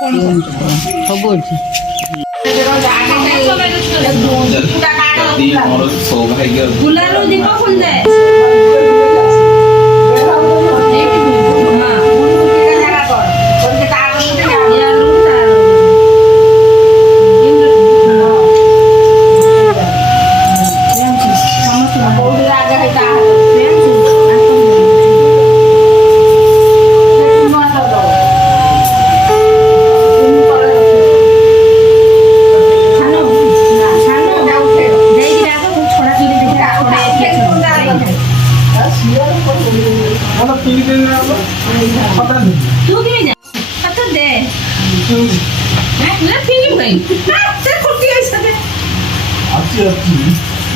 ସବୁ ଅଛି। ଗୁଲାରୁ ଦୀପ ଖୋଲିଦେ।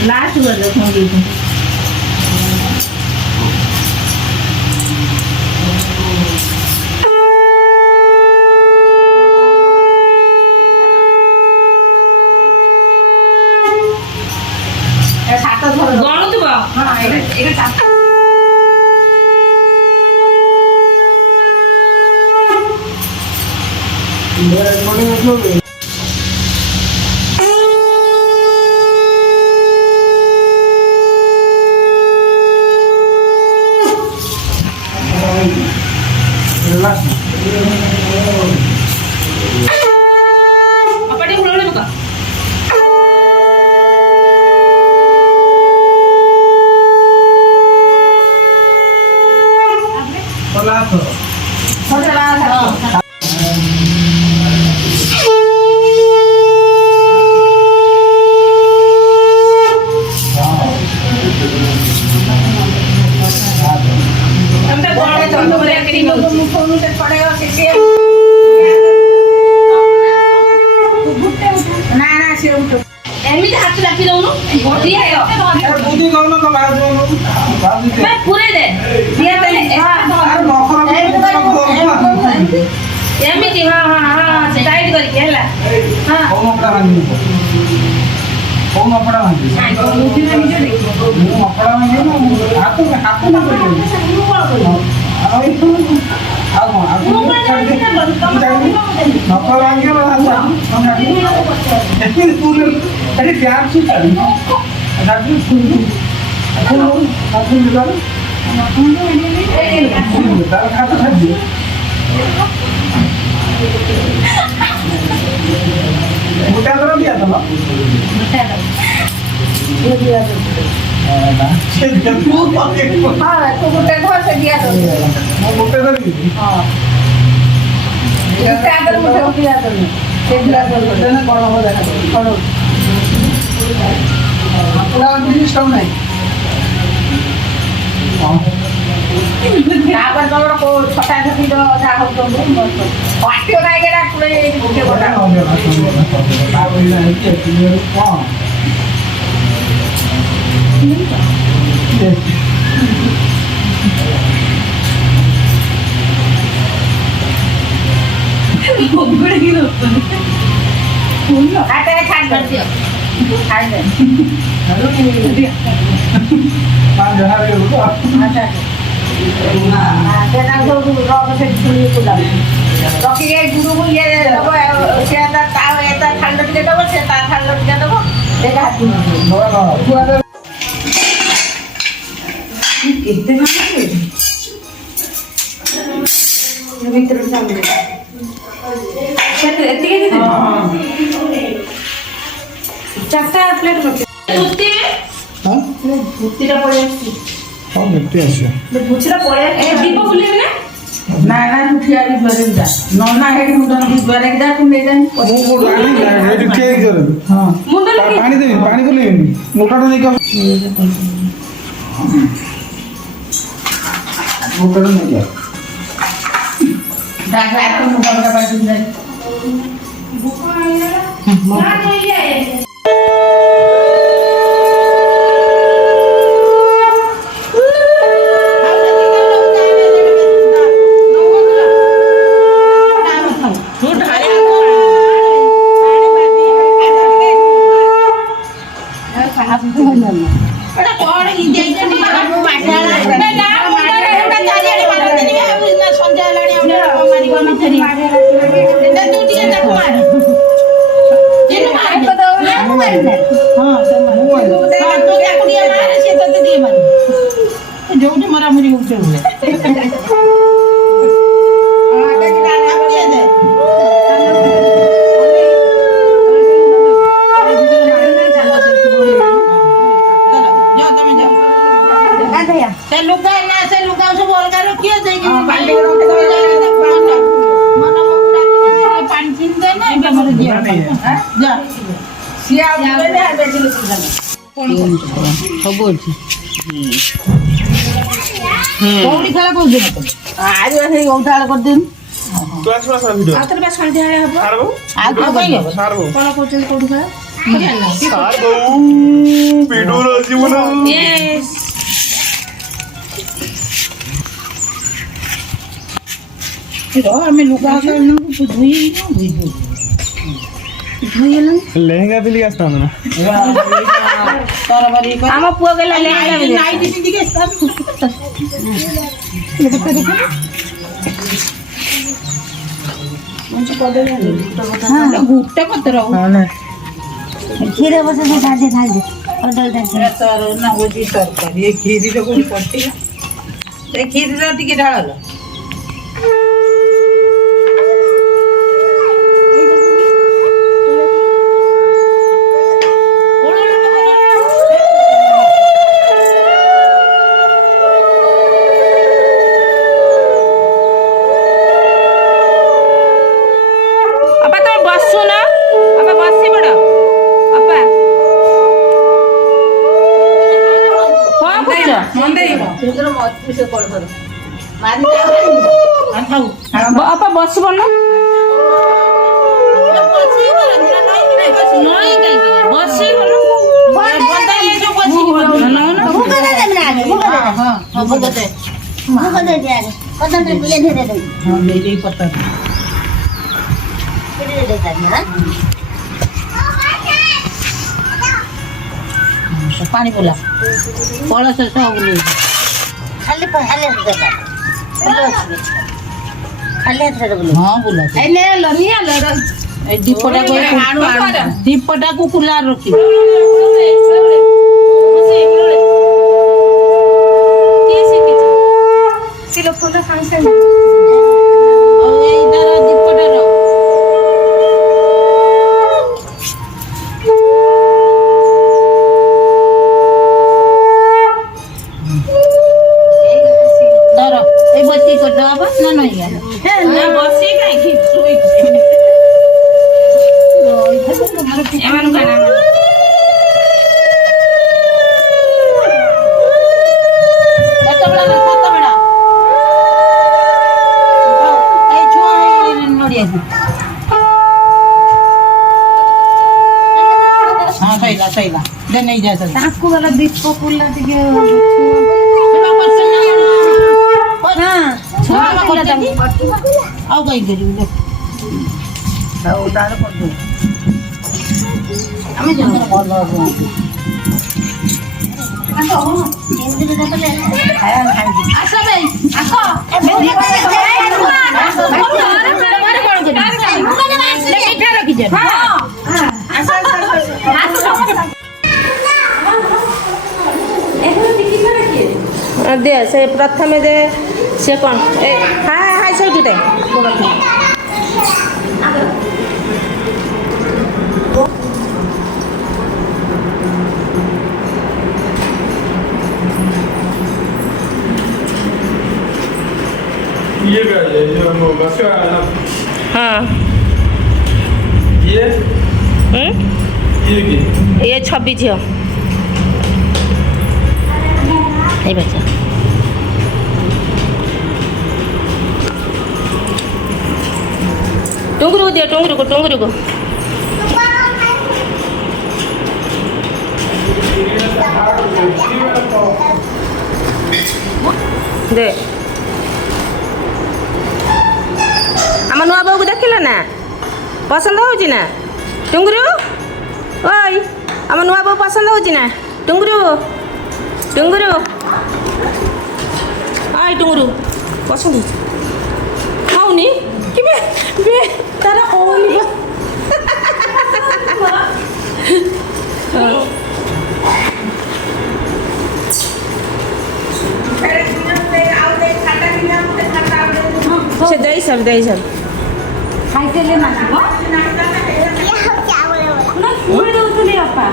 लास्ट ଗଣୁଥିବ। एमती हाथ लाखी दउनु गोटिया बुद्धि दउनु तो बाहर दउनु मैं पूरे दे ये पहले एमती हां हां हां टाइट करके हैला हां कौन अपना बांधी कौन अपना बांधी मुठी में जो देखो मु अपना बांधी हाथ ना करो अरे प्यार से मोटा करो दिया था ना ये दिया था हाँ तो मोटे घर से दिया था मोटे घर भी हाँ इससे आकर मुझे दिया था एक गिलास और ना कौन हो जाएगा कौन पूरा बिजनेस टाउन है आगर तमरो को छोटा छोटी तो जा हो तो पार्टी बनाई गेला पूरे मुझे बता हो गया आ बोलना है कि हां चारटा प्लेट भुत्ती हां भुत्तीटा पड़े हां भुत्ती आछे भुत्तीटा पड़े ए दीप बुले ना ना ना ठियारी बरे जा नोना हेडी मुंडन की बरे जा तुम ले जा मु बोल आनी हेडी के कर हां मुंडन पानी देबी पानी बोले मोटाटा नहीं का मोटाटा नहीं का डाका तो मोटाटा बाजू जाए बुको आइला ना नहीं आए संजय ମରାମରି ହଉଛେ ହୁଏ ସେ ଲୁଗା ନା ସେ ଲୁଗା ସବୁ ଅଲଗା ରଖିବ ଦେଇକି ପାଣି ଚିନି ଦେଇ ନା ଏବେ ଆମର ଦିଅ ଯା ସିଏ ସବୁ ଅଛି କଉଠି ଖେଳ କହୁଛୁ ଆଜି ସେଇ ଗୌଠାଳ କରିଦେବି ଆଉଥରେ ବା ସନ୍ଧ୍ୟାବେଳେ ହବ ଆଉ କଣ କହିବ କଣ କହୁଛନ୍ତି କୋଉଠି ଖେଳ ଆମେ ଲୁଗା ଧୋଇ ଲେହେଙ୍ଗା ପିନ୍ଧିକି ଆସିଥାନ୍ତୁ ନା ଆମ ପୁଅ ଗଲା ଗୁଟେ ପତ୍ର କ୍ଷୀର ବସା ଖାଦ୍ୟ ଖାଦ୍ୟ ହଉଛି ତରକାରୀ ଏ କ୍ଷୀରିର କୋଉଠି ପଡିଥିଲା ଏ କ୍ଷୀରିର ଟିକେ ଢାଳ ବାପା ତମେ ବସୁନ ବାପା ବସି ପଡ ବାପା ବାପା ବସି ପଡୁନ ପାଣି ବୋଲା କଳସ ସବୁ ଖାଲି ଖାଲି ହଁ ବୋଲା এই ଦୀପଟାକୁ କୁଲା ରଖିବ सैला दे नहीं जा सकता ताकू वाला दीप पुल्ला ଟିକେ ଆଉ କାଇଁ କରିବୁ ଦେଖ ଆଉ ତାର ପଡୁ ଆମେ ଜମା ଭଲ ହବୁ ଆସ ବେ ଆସ दे से प्रथम दे से कौन हाय हाय सही दे ये क्या है ये वो बस का हाँ ये ये 26 झियो ये बच्चा टुंगरू दे टुंगरू को दे आम नुआ बहु को देखिल ना पसंद हो ना टुंगरू ओई आम नुआ बहु पसंद हो ना टुंगरू टुंगरू आई टुंगरू पसंद खाऊनी कि बे तारा होनी ଦେଇସାର ଖାଇସାରିଲେ ମାସିବ ये हम क्या बोले बोला ନା ଖୁଆଇ ଦେଉଥିଲି ବାପା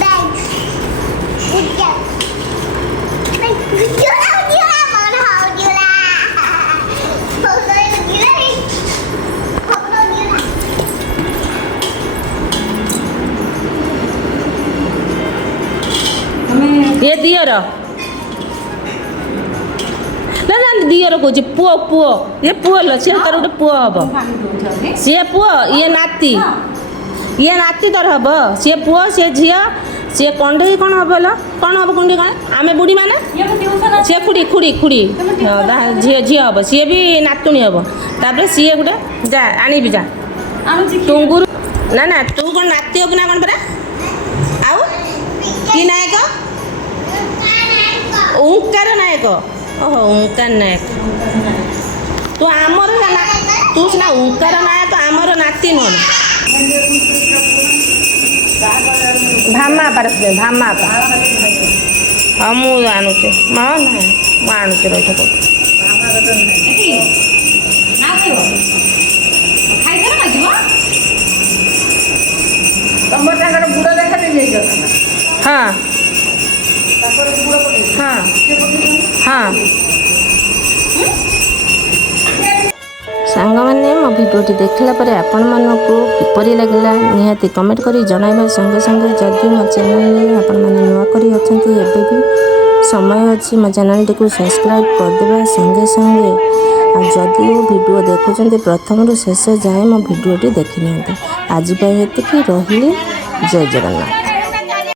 Thanks. Good job. Jula, jula, mana hau jula. Pokoknya jula nih. Pokoknya jula. ତମେ ଏ ଦିଅର ନା ନା ଦିଅର କହୁଛି ପୁଅ ପୁଅ ଇଏ ପୁଅ ଲୋ ସିଏ ତାର ଗୋଟେ ପୁଅ ହବ ପାଣି ଦେଉଛ କି ସିଏ ପୁଅ ଇଏ ନାତି ଇଏ ନାତି ତୋର ହବ ସିଏ ପୁଅ ସିଏ ଝିଅ ସିଏ କଣ୍ଢେଇ କ'ଣ ହବ ଲୋ କ'ଣ ହବ କଣ୍ଢେଇ କ'ଣ ଆମେ ବୁଢ଼ୀ ମାନେ ଇଏ ମୁଁ ଟିଉସନ୍ ସିଏ ଖୁଡ଼ି ଖୁଡ଼ି ଖୁଡ଼ି ହଁ ଝିଅ ଝିଅ ହବ ସିଏ ବି ନାତୁଣୀ ହବ ତାପରେ ସିଏ ଗୋଟେ ଯା ଆଣିବି ଯା ଆଣୁଛି ଟୁଙ୍ଗୁରୁ ନା ନା ତୁ କ'ଣ ନାତି ହବୁ ନା କ'ଣ ପରା ଆଉ କି ନାୟକ ଓଙ୍କାର ନାୟକ ଓହୋ ଓଙ୍କାର ନାୟକ ତୁ ଆମର ତୁ ସିନା ଓଙ୍କାର ନାୟକ ଆମର ନାତି ନୁହଁ ଭାମା ପାରସ ଭାମା ପା ହଁ ମୁଁ ଆଣୁଛି ହଁ ନାଇଁ ମୁଁ ଆଣୁଛି ରହିଥା କୋଉଠି ନା ଖାଇବ ଖାଇସାର ମାଗିବ ତମ ତାଙ୍କର ବୁଡ଼ ଦେଖା ଦେଇ ଯାଇଛ ହଁ ତାପରେ ବୁଡ଼ ପକେଇ ହଁ ହଁ ସାଙ୍ଗମାନେ ମୋ ଭିଡ଼ିଓଟି ଦେଖିଲା ପରେ ଆପଣମାନଙ୍କୁ କିପରି ଲାଗିଲା ନିହାତି କମେଣ୍ଟ କରି ଜଣାଇବା ସଙ୍ଗେ ସଙ୍ଗେ ଯଦି ମୋ ଚ୍ୟାନେଲରେ ଆପଣମାନେ ନୂଆ କରି ଅଛନ୍ତି ଏବେ ବି ସମୟ ଅଛି ମୋ ଚ୍ୟାନେଲଟିକୁ ସବସ୍କ୍ରାଇବ୍ କରିଦେବା ସଙ୍ଗେ ସଙ୍ଗେ ଆଉ ଯଦି ଭିଡ଼ିଓ ଦେଖୁଛନ୍ତି ପ୍ରଥମରୁ ଶେଷ ଯାଏଁ ମୋ ଭିଡ଼ିଓଟି ଦେଖିନିଅନ୍ତୁ ଆଜି ପାଇଁ ଏତିକି ରହିଲି ଜୟ ଜଗନ୍ନାଥ।